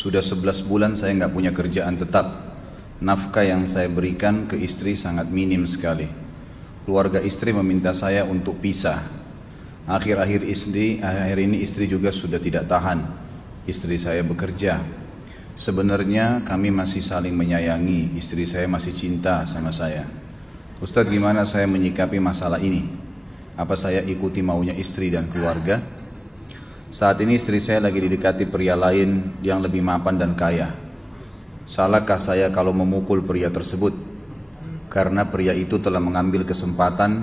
Sudah 11 bulan saya nggak punya kerjaan tetap. Nafkah yang saya berikan ke istri sangat minim sekali. Keluarga istri meminta saya untuk pisah. Akhir-akhir ini istri juga sudah tidak tahan. Istri saya bekerja. Sebenarnya kami masih saling menyayangi. Istri saya masih cinta sama saya. Ustadz, gimana saya menyikapi masalah ini? Apa saya ikuti maunya istri dan keluarga? Saat ini istri saya lagi didekati pria lain yang lebih mapan dan kaya. Salahkah saya kalau memukul pria tersebut? Karena pria itu telah mengambil kesempatan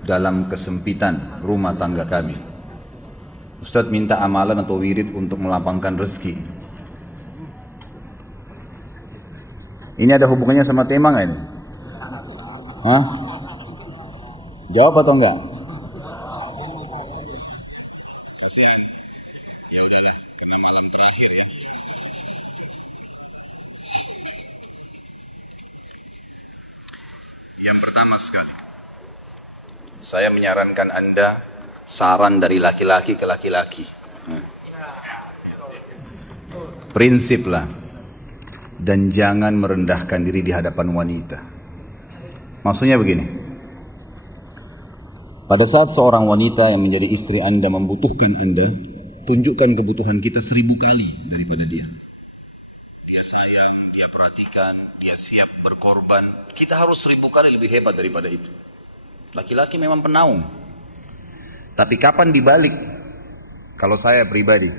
dalam kesempitan rumah tangga kami. Ustadz minta amalan atau wirid untuk melapangkan rezeki. Ini ada hubungannya sama tema nggak ini? Hah? Jawab atau enggak? Yang pertama sekali, saya menyarankan Anda saran dari laki-laki ke laki-laki. Prinsiplah dan jangan merendahkan diri di hadapan wanita. Maksudnya begini, pada saat seorang wanita yang menjadi istri Anda membutuhkan Anda, tunjukkan kebutuhan kita 1000 kali daripada dia. Dia sayang, dia perhatikan, dia siap berkorban. Kita harus 1000 kali lebih hebat daripada itu. Laki-laki memang penaung. Tapi kapan dibalik? Kalau saya pribadi,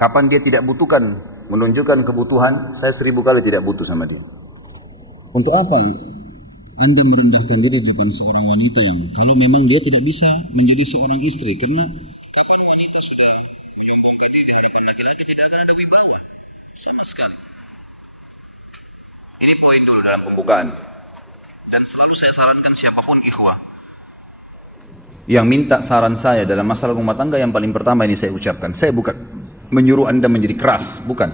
kapan dia tidak butuhkan, menunjukkan kebutuhan, saya 1000 kali tidak butuh sama dia. Untuk apa Anda merendahkan diri di depan seorang wanita yang kalau memang dia tidak bisa menjadi seorang istri? Karena kapan wanita sudah menyombongkan diri di hadapan laki-laki, tidak akan ada wibawa sama sekali. Ini poin dulu dalam pembukaan. Dan selalu saya sarankan siapapun ikhwah yang minta saran saya dalam masalah rumah tangga, yang paling pertama ini saya ucapkan, saya bukan menyuruh Anda menjadi keras, bukan.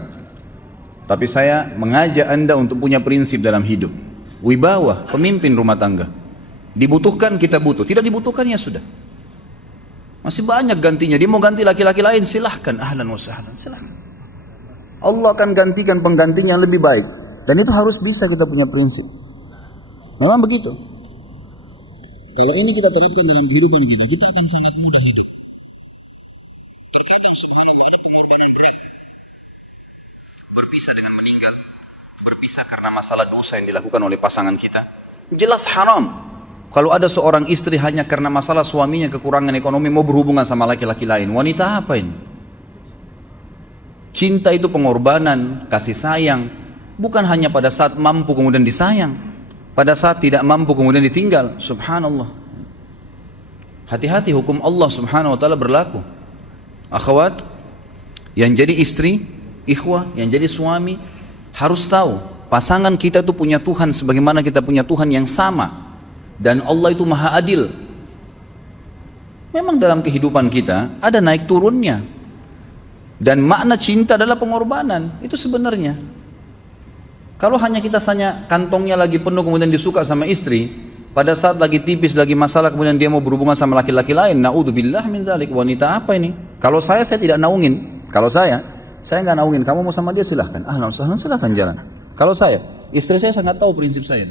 Tapi saya mengajak Anda untuk punya prinsip dalam hidup. Wibawa, pemimpin rumah tangga. Dibutuhkan kita butuh, tidak dibutuhkan ya sudah. Masih banyak gantinya. Dia mau ganti laki-laki lain, silahkan, ahlan wa sahlan, silahkan. Allah akan gantikan penggantinya yang lebih baik. Dan itu harus bisa kita punya prinsip. Memang begitu. Kalau ini kita terapkan dalam kehidupan kita, kita akan sangat mudah hidup. Terkadang subhanallah ada pengorbanan berat. Berpisah dengan meninggal, berpisah karena masalah dosa yang dilakukan oleh pasangan kita. Jelas haram. Kalau ada seorang istri hanya karena masalah suaminya kekurangan ekonomi mau berhubungan sama laki-laki lain, wanita apa ini? Cinta itu pengorbanan, kasih sayang. Bukan hanya pada saat mampu kemudian disayang, pada saat tidak mampu kemudian ditinggal. Subhanallah. Hati-hati, hukum Allah subhanahu wa ta'ala berlaku. Akhwat yang jadi istri, ikhwah yang jadi suami, harus tahu pasangan kita itu punya Tuhan sebagaimana kita punya Tuhan yang sama. Dan Allah itu maha adil. Memang dalam kehidupan kita ada naik turunnya. Dan makna cinta adalah pengorbanan. Itu sebenarnya. Kalau hanya kita kantongnya lagi penuh kemudian disuka sama istri, pada saat lagi tipis, lagi masalah kemudian dia mau berhubungan sama laki-laki lain, naudzubillah min dzalik. Wanita apa ini? Kalau saya tidak naungin. Kalau saya nggak naungin. Kamu mau sama dia silahkan. Ahlan sahlan, silahkan jalan. Kalau saya, istri saya sangat tahu prinsip saya.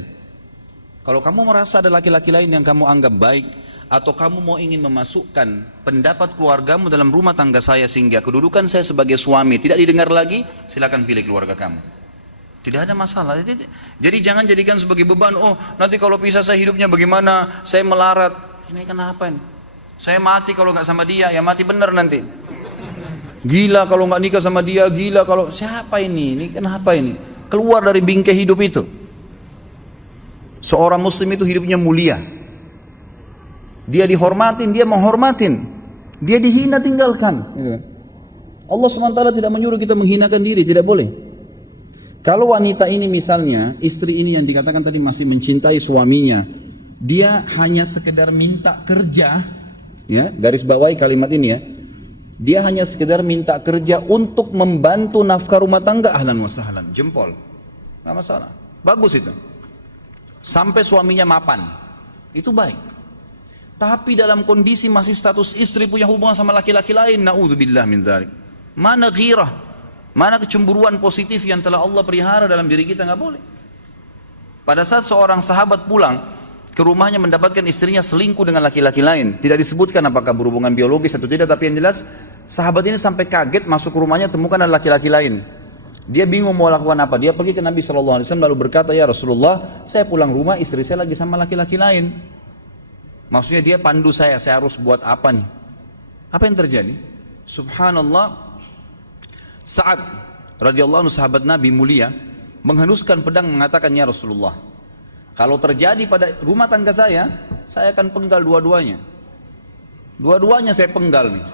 Kalau kamu merasa ada laki-laki lain yang kamu anggap baik, atau kamu mau ingin memasukkan pendapat keluargamu dalam rumah tangga saya sehingga kedudukan saya sebagai suami tidak didengar lagi, silakan pilih keluarga kamu. Tidak ada masalah. Jadi jangan jadikan sebagai beban. Oh, nanti kalau pisah saya hidupnya bagaimana? Saya melarat. Ini kenapa ini? Saya mati kalau nggak sama dia, ya mati bener nanti. Gila kalau nggak nikah sama dia, gila kalau siapa ini? Ini kenapa ini? Keluar dari bingkai hidup itu. Seorang muslim itu hidupnya mulia. Dia dihormatin, dia menghormatin. Dia dihina, tinggalkan. Allah SWT tidak menyuruh kita menghinakan diri, tidak boleh. Kalau wanita ini misalnya, istri ini yang dikatakan tadi masih mencintai suaminya, dia hanya sekedar minta kerja, ya, garis bawahi kalimat ini ya, dia hanya sekedar minta kerja untuk membantu nafkah rumah tangga, ahlan wa sahlan, jempol, nggak masalah, bagus itu, sampai suaminya mapan, itu baik. Tapi dalam kondisi masih status istri punya hubungan sama laki-laki lain, naudzubillah min dzalik, mana ghirah, Mana kecemburuan positif yang telah Allah pelihara dalam diri kita? Nggak boleh. Pada saat seorang sahabat pulang ke rumahnya mendapatkan istrinya selingkuh dengan laki-laki lain, tidak disebutkan apakah berhubungan biologis atau tidak, tapi yang jelas sahabat ini sampai kaget masuk ke rumahnya temukan ada laki-laki lain. Dia bingung mau lakukan apa. Dia pergi ke Nabi SAW lalu berkata, ya Rasulullah, saya pulang rumah istri saya lagi sama laki-laki lain. Maksudnya dia pandu saya harus buat apa nih? Apa yang terjadi? Subhanallah, Sa'ad radhiyallahu anhu sahabat Nabi mulia menghenuskan pedang mengatakan, ya Rasulullah, kalau terjadi pada rumah tangga saya akan penggal dua-duanya. Dua-duanya saya penggal nih.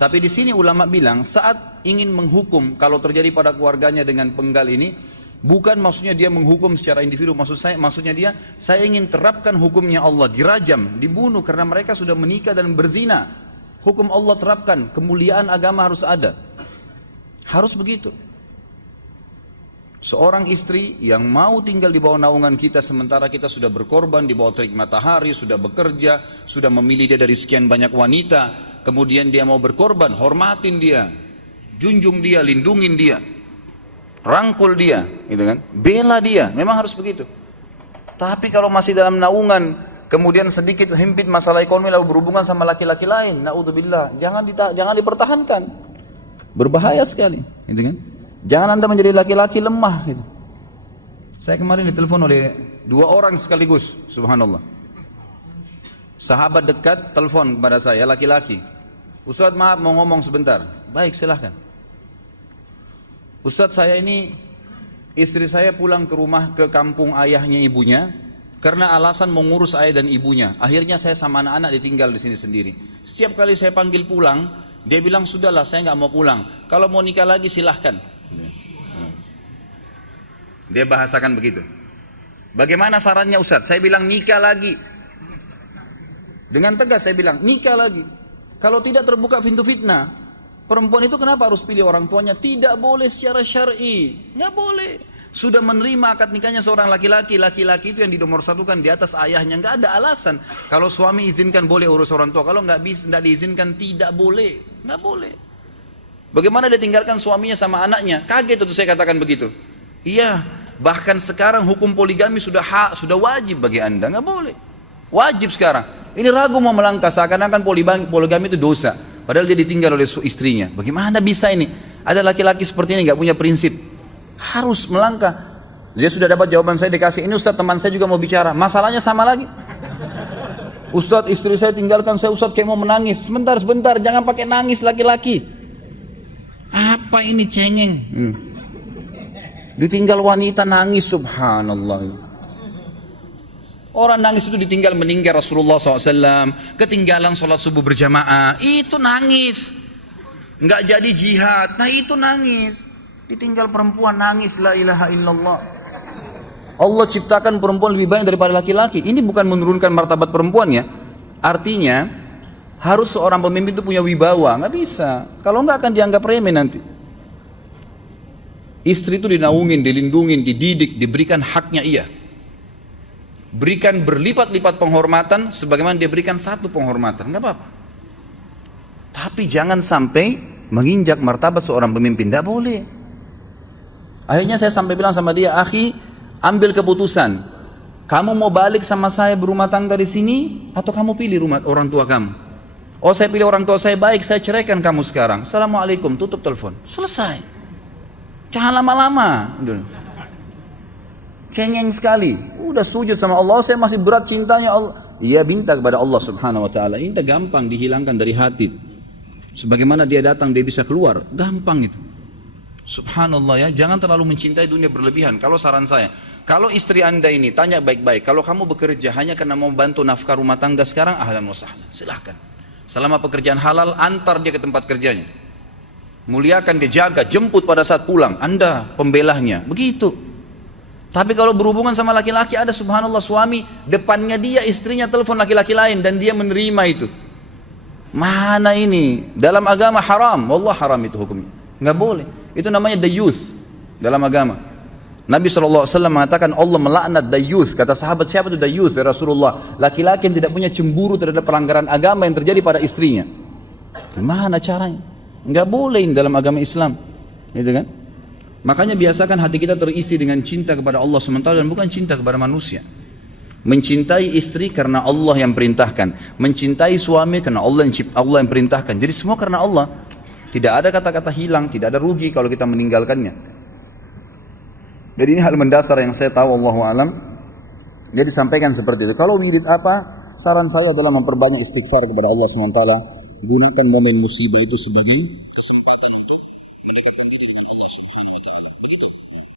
Tapi di sini ulama bilang saat ingin menghukum kalau terjadi pada keluarganya dengan penggal ini, bukan maksudnya dia menghukum secara individu, maksudnya dia, saya ingin terapkan hukumnya Allah, dirajam, dibunuh karena mereka sudah menikah dan berzina. Hukum Allah terapkan, kemuliaan agama harus ada. Harus begitu. Seorang istri yang mau tinggal di bawah naungan kita sementara kita sudah berkorban di bawah terik matahari, sudah bekerja, sudah memilih dia dari sekian banyak wanita, kemudian dia mau berkorban, hormatin dia, junjung dia, lindungin dia, rangkul dia, gitu kan? Bela dia, memang harus begitu. Tapi kalau masih dalam naungan, kemudian sedikit himpit masalah ekonomi lalu berhubungan sama laki-laki lain, naudzubillah, jangan dipertahankan. Berbahaya sekali, gitu kan? Jangan Anda menjadi laki-laki lemah, gitu. Saya kemarin ditelepon oleh dua orang sekaligus, subhanallah. Sahabat dekat telepon kepada saya, laki-laki. Ustadz, maaf mau ngomong sebentar. Baik, silahkan. Ustadz, saya ini istri saya pulang ke rumah ke kampung ayahnya ibunya karena alasan mengurus ayah dan ibunya. Akhirnya saya sama anak-anak ditinggal di sini sendiri. Setiap kali saya panggil pulang, dia bilang, sudahlah saya nggak mau pulang. Kalau mau nikah lagi silahkan. Dia bahasakan begitu. Bagaimana sarannya Ustadz? Saya bilang nikah lagi. Dengan tegas saya bilang nikah lagi. Kalau tidak terbuka pintu fitnah. Perempuan itu kenapa harus pilih orang tuanya? Tidak boleh secara syar'i. Nggak boleh. Sudah menerima akad nikahnya seorang laki-laki, laki-laki itu yang dinomorsatukan di atas ayahnya, nggak ada alasan. Kalau suami izinkan boleh urus orang tua, kalau nggak diizinkan tidak boleh, nggak boleh. Bagaimana dia tinggalkan suaminya sama anaknya? Kaget itu saya katakan begitu. Iya, bahkan sekarang hukum poligami sudah wajib bagi Anda, nggak boleh. Wajib sekarang. Ini ragu mau melangkah seakan-akan poligami itu dosa, padahal dia ditinggal oleh istrinya. Bagaimana bisa ini? Ada laki-laki seperti ini nggak punya prinsip. Harus melangkah. Dia sudah dapat jawaban saya dikasih, ini Ustadz teman saya juga mau bicara, masalahnya sama lagi. Ustadz istri saya tinggalkan saya, Ustadz kayak mau menangis. Sebentar, jangan pakai nangis laki-laki. Apa ini cengeng? Ditinggal wanita nangis, subhanallah. Orang nangis itu ditinggal meninggal Rasulullah SAW, ketinggalan sholat subuh berjamaah, itu nangis. Nggak jadi jihad, nah itu nangis. Ditinggal perempuan nangis, la ilaha illallah. Allah ciptakan perempuan lebih banyak daripada laki-laki. Ini bukan menurunkan martabat perempuan ya. Artinya harus seorang pemimpin itu punya wibawa. Nggak bisa. Kalau nggak akan dianggap remeh nanti. Istri itu dinaungin, dilindungin, dididik, diberikan haknya ia. Berikan berlipat-lipat penghormatan sebagaimana dia berikan satu penghormatan. Nggak apa-apa. Tapi jangan sampai menginjak martabat seorang pemimpin. Nggak boleh. Akhirnya saya sampai bilang sama dia, akhi, ambil keputusan. Kamu mau balik sama saya berumah tangga di sini, atau kamu pilih rumah orang tua kamu? Oh, saya pilih orang tua saya, baik, saya ceraikan kamu sekarang. Assalamualaikum, tutup telepon. Selesai. Jangan lama-lama. Cengeng sekali. Udah sujud sama Allah, saya masih berat cintanya Allah. Ia minta kepada Allah subhanahu wa ta'ala. Ini gampang dihilangkan dari hati. Sebagaimana dia datang, dia bisa keluar. Gampang itu. Subhanallah ya, jangan terlalu mencintai dunia berlebihan. Kalau saran saya, kalau istri Anda ini tanya baik-baik, kalau kamu bekerja hanya karena mau bantu nafkah rumah tangga sekarang, ahlan wa sahlan, silahkan. Selama pekerjaan halal, antar dia ke tempat kerjanya. Muliakan dia, jaga, jemput pada saat pulang, Anda pembelahnya, begitu. Tapi kalau berhubungan sama laki-laki, ada subhanallah suami, depannya dia istrinya telepon laki-laki lain dan dia menerima itu. Mana ini? Dalam agama haram, wallah haram itu hukumnya. Nggak boleh. Itu namanya dayuth dalam agama. Nabi SAW mengatakan Allah melaknat dayuth. Kata sahabat, siapa itu dayuth ya Rasulullah? Laki-laki yang tidak punya cemburu terhadap pelanggaran agama yang terjadi pada istrinya. Gimana caranya? Nggak boleh dalam agama Islam. Gitu kan? Makanya biasakan hati kita terisi dengan cinta kepada Allah SWT dan bukan cinta kepada manusia. Mencintai istri karena Allah yang perintahkan, mencintai suami karena Allah yang perintahkan. Jadi semua karena Allah. Tidak ada kata-kata hilang, tidak ada rugi kalau kita meninggalkannya. Jadi ini hal mendasar yang saya tahu, Allahu alam. Dia disampaikan seperti itu. Kalau wirid apa? Saran saya adalah memperbanyak istighfar kepada Allah SWT. Gunakan momen musibah itu sebagai kesempatan